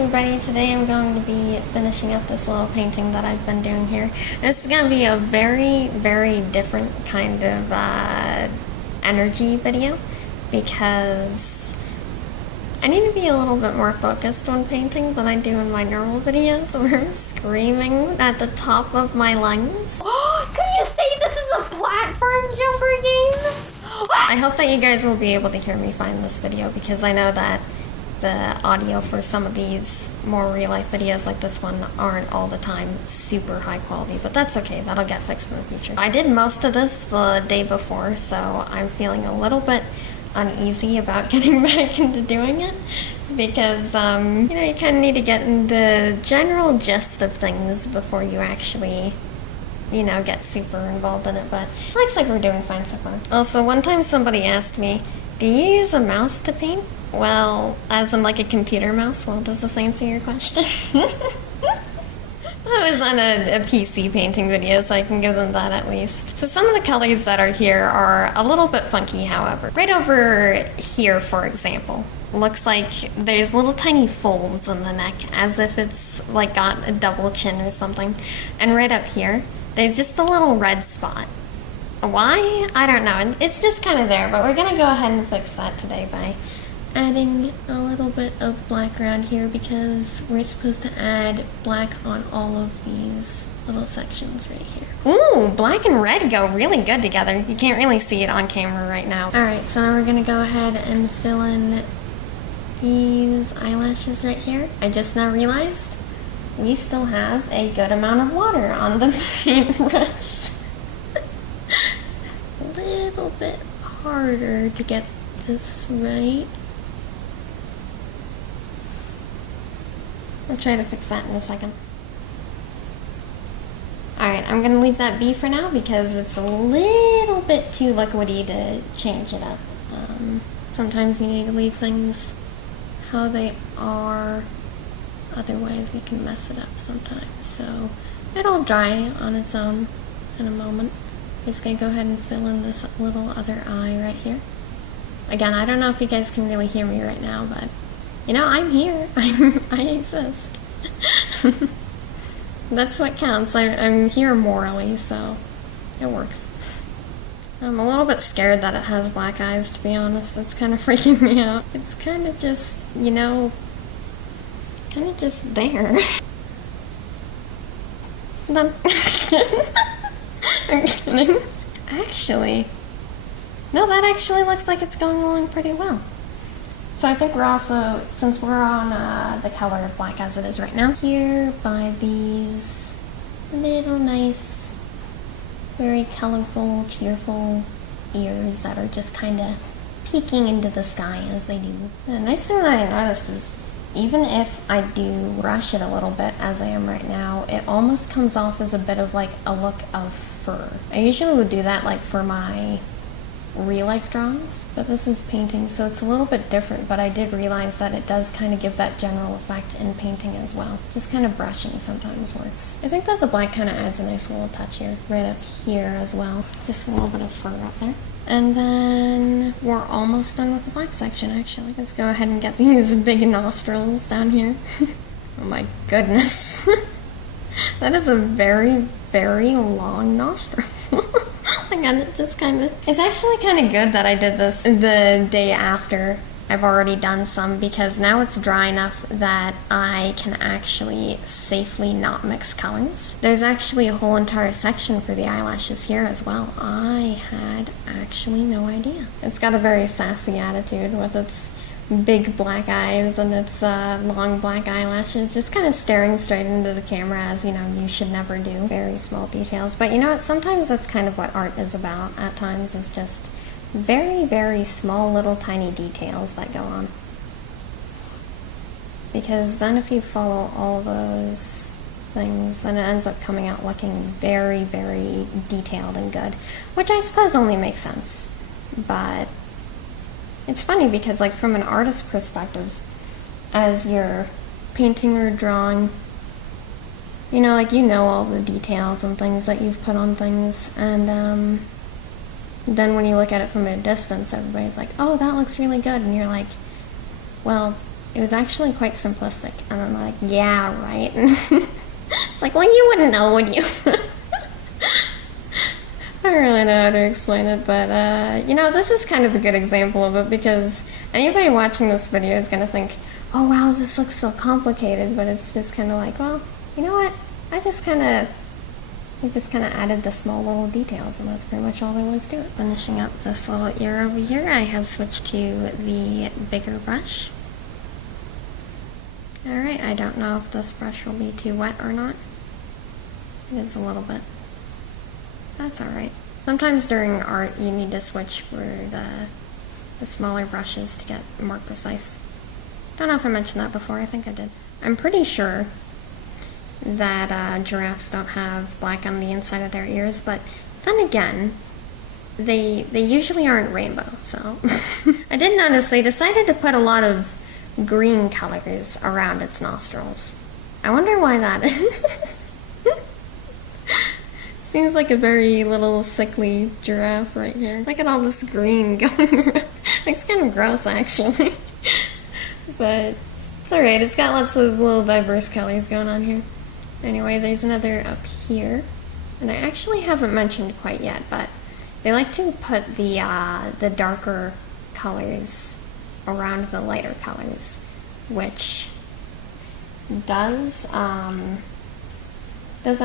everybody, today I'm going to be finishing up this little painting that I've been doing here. This is going to be a very different kind of energy video because I need to be a little bit more focused when painting than I do in my normal videos where I'm screaming at the top of my lungs. Could you say this is a platform jumper game? I hope that you guys will be able to hear me fine this video because I know that the audio for some of these more real-life videos like this one aren't all the time super high quality, but that's okay, that'll get fixed in the future. I did most of this the day before, so I'm feeling a little bit uneasy about getting back into doing it because, you know, you kind of need to get in the general gist of things before you actually, you know, get super involved in it, but it looks like we're doing fine so far. Also, one time somebody asked me, do you use a mouse to paint? Well, as in like a computer mouse? Well, does this answer your question? I was on a PC painting video, so I can give them that at least. So some of the colors that are here are a little bit funky, however. Right over here, for example, looks like there's little tiny folds in the neck, as if it's like got a double chin or something. And right up here, there's just a little red spot. Why? I don't know. It's just kind of there, but we're gonna go ahead and fix that today by adding a little bit of black around here because we're supposed to add black on all of these little sections right here. Ooh, black and red go really good together. You can't really see it on camera right now. Alright, so now we're gonna go ahead and fill in these eyelashes right here. I just now realized we still have a good amount of water on the paintbrush. A little bit harder to get this right. I'll try to fix that in a second. Alright, I'm going to leave that be for now because it's a little bit too liquidy to change it up. Sometimes you need to leave things how they are, otherwise you can mess it up sometimes. So it'll dry on its own in a moment. Just going to go ahead and fill in this little other eye right here. Again, I don't know if you guys can really hear me right now, but you know, I'm here. I exist. That's what counts. I'm here morally, so it works. I'm a little bit scared that it has black eyes, to be honest. That's kind of freaking me out. It's kind of just, you know, kind of just there. Done. I'm kidding. Actually, no, that actually looks like it's going along pretty well. So I think we're also, since we're on the color of black as it is right now, here by these little nice, very colorful, cheerful ears that are just kind of peeking into the sky as they do. The nice thing that I noticed is even if I do brush it a little bit as I am right now, it almost comes off as a bit of like a look of fur. I usually would do that like for my real-life drawings, but this is painting, so it's a little bit different, but I did realize that it does kind of give that general effect in painting as well. Just kind of brushing sometimes works. I think that the black kind of adds a nice little touch here, right up here as well. Just a little bit of fur up there. And then we're almost done with the black section, actually. Let's go ahead and get these big nostrils down here. Oh my goodness. That is a very long nostril. Again, it just kind of... It's actually kind of good that I did this the day after I've already done some because now it's dry enough that I can actually safely not mix colors. There's actually a whole entire section for the eyelashes here as well. I had actually no idea. It's got a very sassy attitude with its big black eyes and its long black eyelashes, just kind of staring straight into the camera as, you know, you should never do. Very small details. But you know what, sometimes that's kind of what art is about at times, is just very small little tiny details that go on. Because then if you follow all those things, then it ends up coming out looking very detailed and good, which I suppose only makes sense. But it's funny because, like, from an artist's perspective, as you're painting or drawing, you know, like, you know all the details and things that you've put on things, and then when you look at it from a distance, everybody's like, oh, that looks really good, and you're like, well, it was actually quite simplistic. And I'm like, yeah, right. It's like, well, you wouldn't know, would you? I don't really know how to explain it, but, you know, this is kind of a good example of it because anybody watching this video is going to think, oh, wow, this looks so complicated, but it's just kind of like, well, you know what? I just kind of added the small little details, and that's pretty much all there was to it. Finishing up this little ear over here, I have switched to the bigger brush. Alright, I don't know if this brush will be too wet or not. It is a little bit. That's alright. Sometimes during art you need to switch for the smaller brushes to get more precise. Don't know if I mentioned that before, I think I did. I'm pretty sure that giraffes don't have black on the inside of their ears, but then again, they usually aren't rainbow, so. I did notice they decided to put a lot of green colors around its nostrils. I wonder why that is. Seems like a very little sickly giraffe right here. Look at all this green going around. It's kind of gross, actually. But it's alright, it's got lots of little diverse colors going on here. Anyway, there's another up here. And I actually haven't mentioned quite yet, but they like to put the darker colors around the lighter colors, which does add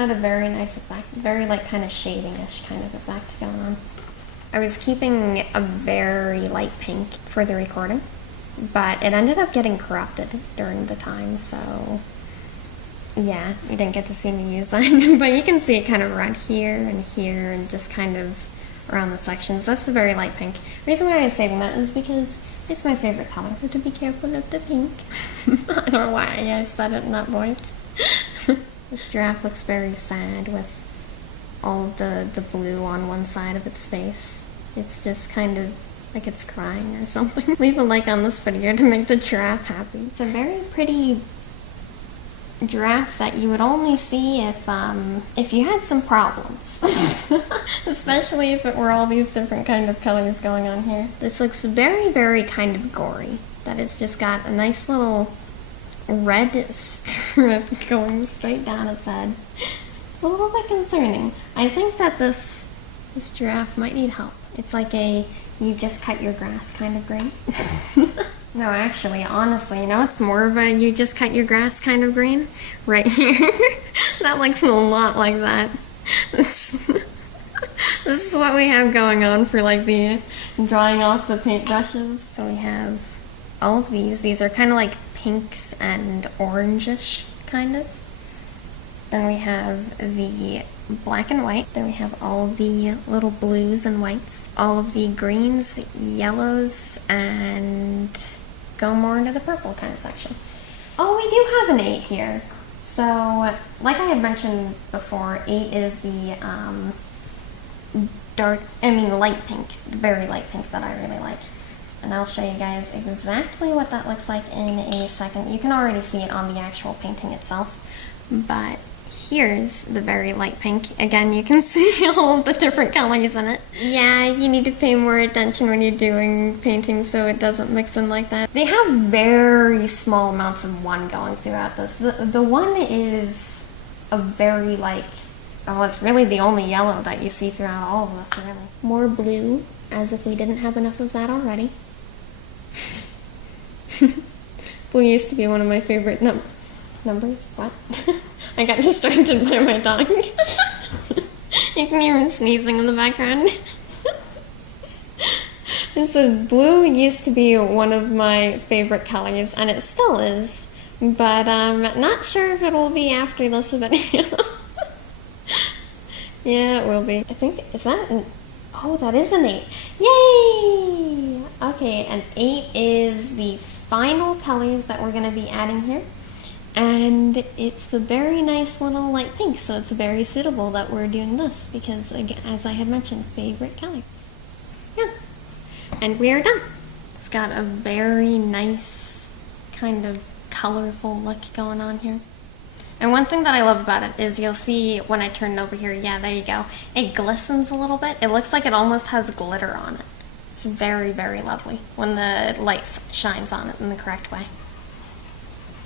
a very nice effect. Very like kind of shading-ish kind of effect going on. I was keeping a very light pink for the recording, but it ended up getting corrupted during the time, so yeah, you didn't get to see me use that. But you can see it kind of around here and just kind of around the sections. That's the very light pink. The reason why I was saving that is because it's my favorite color, so to be careful of the pink. I don't know why I said it in that voice. This giraffe looks very sad with all of the blue on one side of its face. It's just kind of like it's crying or something. Leave a like on this video to make the giraffe happy. It's a very pretty giraffe that you would only see if you had some problems. Especially if it were all these different kind of colors going on here. This looks very, very kind of gory. That it's just got a nice little red strip going straight down its head. It's a little bit concerning. I think that this giraffe might need help. It's like a you just cut your grass kind of green. No, actually, honestly, you know, it's more of a you just cut your grass kind of green right here. That looks a lot like that. This is what we have going on for like the drying off the paintbrushes. So we have all of these. These are kind of like pinks and orangish, kind of. Then we have the black and white. Then we have all of the little blues and whites. All of the greens, yellows, and go more into the purple kind of section. Oh, we do have an 8 here. So, like I had mentioned before, 8 is the light pink, the very light pink that I really like. And I'll show you guys exactly what that looks like in a second. You can already see it on the actual painting itself, but here's the very light pink. Again, you can see all the different colors in it. Yeah, you need to pay more attention when you're doing painting so it doesn't mix in like that. They have very small amounts of one going throughout this. The one is a very like, oh, it's really the only yellow that you see throughout all of this, really. More blue, as if we didn't have enough of that already. Blue used to be one of my favorite numbers. What? I got distracted by my dog. You can hear him sneezing in the background. So blue used to be one of my favorite colors, and it still is, but I'm not sure if it will be after this video. Yeah, it will be. I think, is that an, oh, that is an 8. Yay! Okay, an 8 is the final colors that we're going to be adding here. And it's the very nice little light pink, so it's very suitable that we're doing this because, again, as I had mentioned, favorite color. Yeah. And we are done. It's got a very nice kind of colorful look going on here. And one thing that I love about it is you'll see when I turn it over here, yeah, there you go. It glistens a little bit. It looks like it almost has glitter on it. It's very, very lovely when the light shines on it in the correct way.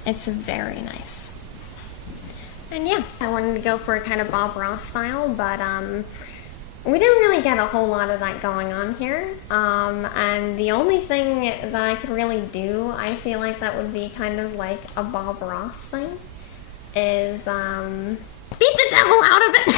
It's very nice. And yeah, I wanted to go for a kind of Bob Ross style, but we didn't really get a whole lot of that going on here. And the only thing that I could really do, I feel like that would be kind of like a Bob Ross thing, is beat the devil out of it.